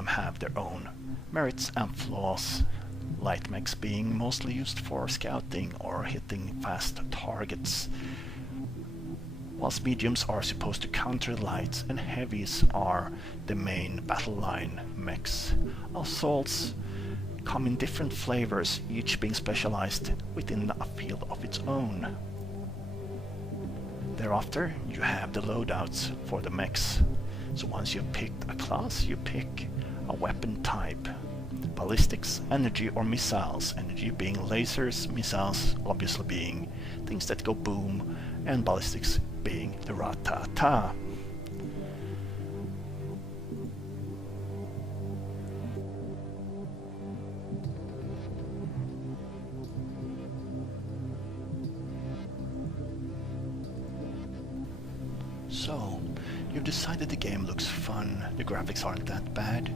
them have their own merits and flaws, light mechs being mostly used for scouting or hitting fast targets, whilst mediums are supposed to counter lights and heavies are the main battle line mechs. Assaults come in different flavors, each being specialized within a field of its own. Thereafter, you have the loadouts for the mechs. So once you've picked a class, you pick a weapon type. Ballistics, energy or missiles. Energy being lasers, missiles obviously being things that go boom, and ballistics being the rat-ta-ta. So, you've decided the game looks fun, the graphics aren't that bad,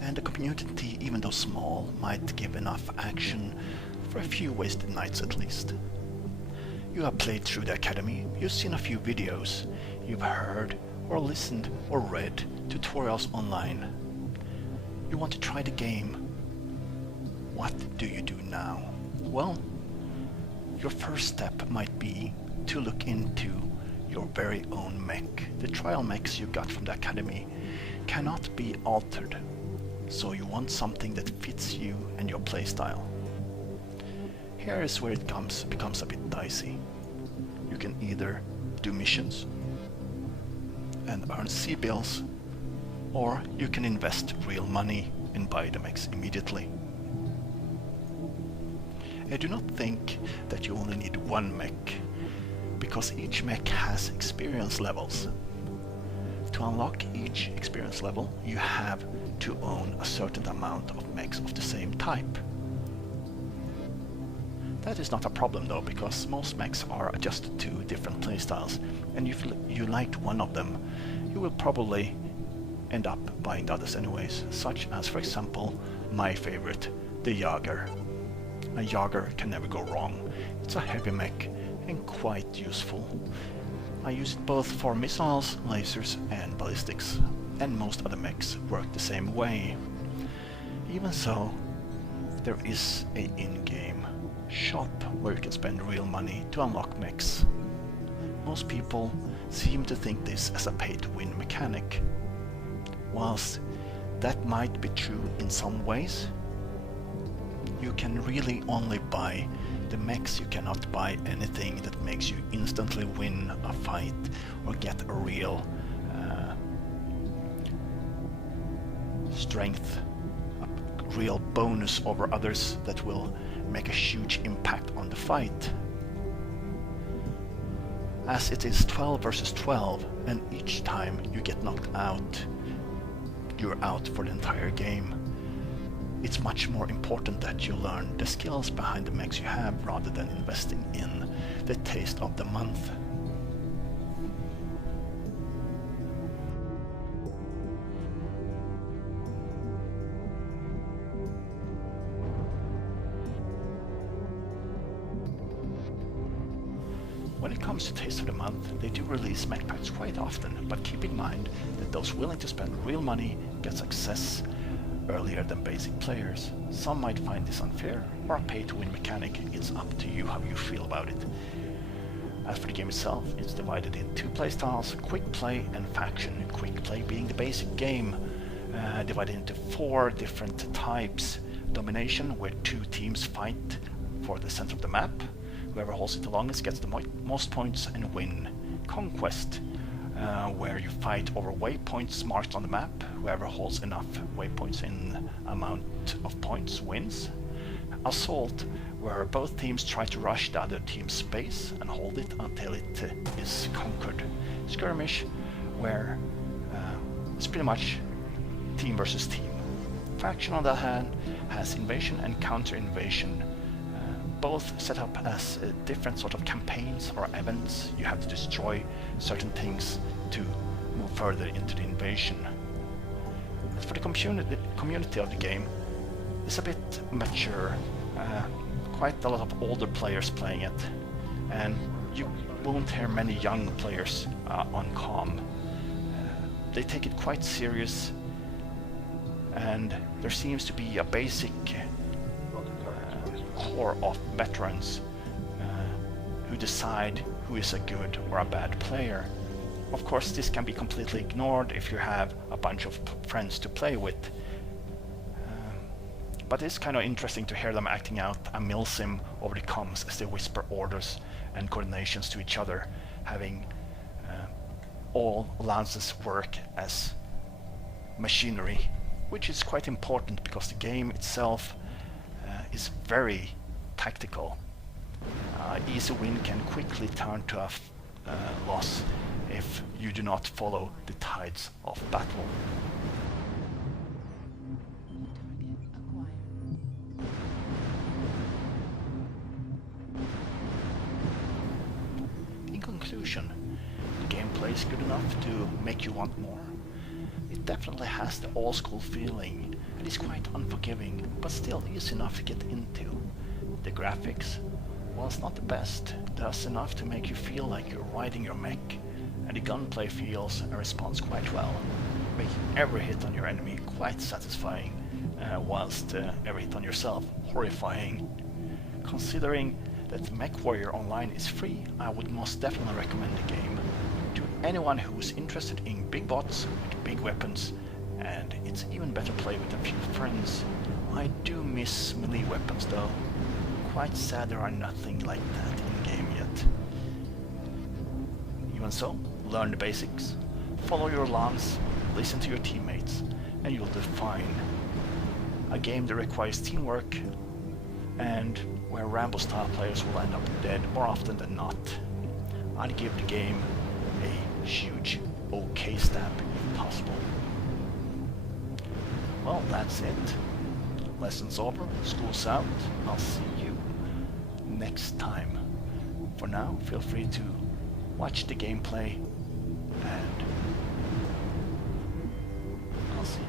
and the community, even though small, might give enough action for a few wasted nights at least. You have played through the academy, you've seen a few videos, you've heard or listened or read tutorials online. You want to try the game. What do you do now? Well, your first step might be to look into your very own mech. The trial mechs you got from the academy cannot be altered, so you want something that fits you and your playstyle. Here is where it becomes a bit dicey. You can either do missions and earn C-bills, or you can invest real money and buy the mechs immediately. I do not think that you only need one mech, because each mech has experience levels. To unlock each experience level, you have to own a certain amount of mechs of the same type. That is not a problem though, because most mechs are adjusted to different playstyles, and if you liked one of them, you will probably end up buying the others anyways, such as, for example, my favorite, the Jager. A Jager can never go wrong. It's a heavy mech and quite useful. I use it both for missiles, lasers and ballistics, and most other mechs work the same way. Even so, there is a in-game shop where you can spend real money to unlock mechs. Most people seem to think this as a pay-to-win mechanic. Whilst that might be true in some ways, you can really only buy the mechs. You cannot buy anything that makes you instantly win a fight or get a real strength, a real bonus over others that will make a huge impact on the fight. As it is 12 versus 12, and each time you get knocked out, you're out for the entire game. It's much more important that you learn the skills behind the mechs you have rather than investing in the taste of the month. When it comes to Taste of the Month, they do release mech packs quite often, but keep in mind that those willing to spend real money get success earlier than basic players. Some might find this unfair or a pay-to-win mechanic. It's up to you how you feel about it. As for the game itself, it's divided in two playstyles, quick play and faction. Quick play being the basic game, divided into 4 different types. Domination, where 2 teams fight for the center of the map. Whoever holds it the longest gets the most points and win. Conquest, where you fight over waypoints marked on the map. Whoever holds enough waypoints in amount of points wins. Assault, where both teams try to rush the other team's space and hold it until it is conquered. Skirmish, where it's pretty much team versus team. Faction, on the other hand, has invasion and counter-invasion. Both set up as different sort of campaigns or events. You have to destroy certain things to move further into the invasion. As for the community of the game, it's a bit mature. Quite a lot of older players playing it, and you won't hear many young players on comm. They take it quite serious. and there seems to be a basic core of veterans who decide who is a good or a bad player. Of course, this can be completely ignored if you have a bunch of friends to play with. But it's kind of interesting to hear them acting out a milsim over the comms as they whisper orders and coordinations to each other, having all lances work as machinery, which is quite important because the game itself is very tactical. Easy win can quickly turn to a loss if you do not follow the tides of battle. In conclusion, the gameplay is good enough to make you want more. It definitely has the old school feeling and is quite unforgiving, but still easy enough to get into. The graphics, while it's not the best, does enough to make you feel like you're riding your mech, and the gunplay feels and responds quite well, making every hit on your enemy quite satisfying, whilst every hit on yourself horrifying. Considering that Mechwarrior Online is free, I would most definitely recommend the game to anyone who's interested in big bots with big weapons, and it's even better play with a few friends. I do miss melee weapons though. Quite sad there are nothing like that in game yet. Even so, learn the basics, follow your lance, listen to your teammates, and you'll do fine. A game that requires teamwork, and where Rambo-style players will end up dead more often than not. I'd give the game a huge OK stamp if possible. Well, that's it. Lessons over, school's out. I'll see you next time. For now, feel free to watch the gameplay, and I'll see you.